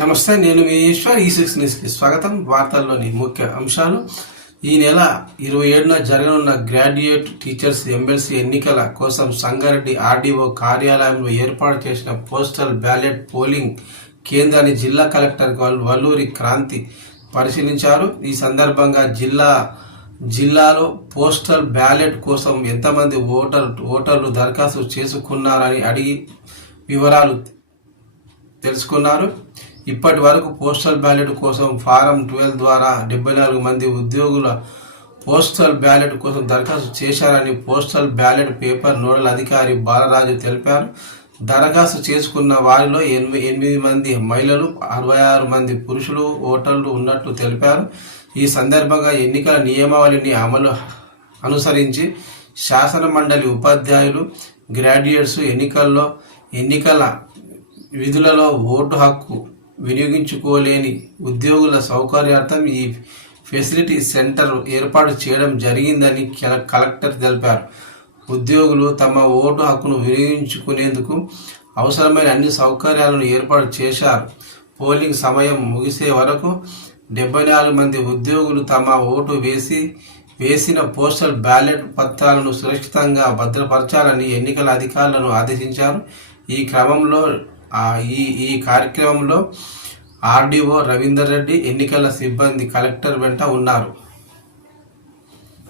నమస్తే నేను మీ ఈశ్వర్ ఈ సిక్స్ న్యూస్కి స్వాగతం. వార్తల్లోని ముఖ్య అంశాలు. ఈ నెల ఇరవై ఏడున జరగనున్న గ్రాడ్యుయేట్ టీచర్స్ ఎమ్మెల్సీ ఎన్నికల కోసం సంగారెడ్డి ఆర్డీఓ కార్యాలయంలో ఏర్పాటు చేసిన పోస్టల్ బ్యాలెట్ పోలింగ్ కేంద్రాన్ని జిల్లా కలెక్టర్ వల్లూరి క్రాంతి పరిశీలించారు. ఈ సందర్భంగా జిల్లా జిల్లాలో పోస్టల్ బ్యాలెట్ కోసం ఎంతమంది ఓటర్ ఓటర్లు దరఖాస్తు చేసుకున్నారని అడిగి వివరాలు తెలుసుకున్నారు. ఇప్పటి వరకు పోస్టల్ బ్యాలెట్ కోసం ఫారం ట్వెల్వ్ ద్వారా డెబ్బై నాలుగు మంది ఉద్యోగుల పోస్టల్ బ్యాలెట్ కోసం దరఖాస్తు చేశారని పోస్టల్ బ్యాలెట్ పేపర్ నోడల్ అధికారి బాలరాజు తెలిపారు. దరఖాస్తు చేసుకున్న వారిలో ఎనిమిది ఎనిమిది మంది మహిళలు అరవై ఆరు మంది పురుషులు ఓటర్లు ఉన్నట్లు తెలిపారు. ఈ సందర్భంగా ఎన్నికల నియమావళిని అమలు అనుసరించి శాసన మండలి ఉపాధ్యాయులు గ్రాడ్యుయేట్స్ ఎన్నికల్లో ఎన్నికల విధులలో ఓటు హక్కు వినియోగించుకోలేని ఉద్యోగుల సౌకర్యార్థం ఈ ఫెసిలిటీ సెంటర్ ఏర్పాటు చేయడం జరిగిందని కలెక్టర్ తెలిపారు. ఉద్యోగులు తమ ఓటు హక్కును వినియోగించుకునేందుకు అవసరమైన అన్ని సౌకర్యాలను ఏర్పాటు చేశారు. పోలింగ్ సమయం ముగిసే వరకు డెబ్బై నాలుగు మంది ఉద్యోగులు తమ ఓటు వేసి వేసిన పోస్టల్ బ్యాలెట్ పత్రాలను సురక్షితంగా భద్రపరచాలని ఎన్నికల అధికారులను ఆదేశించారు. ఈ క్రమంలో ఈ ఈ కార్యక్రమంలో ఆర్డీఓ రవీందర్ రెడ్డి ఎన్నికల సిబ్బంది కలెక్టర్ వెంట ఉన్నారు.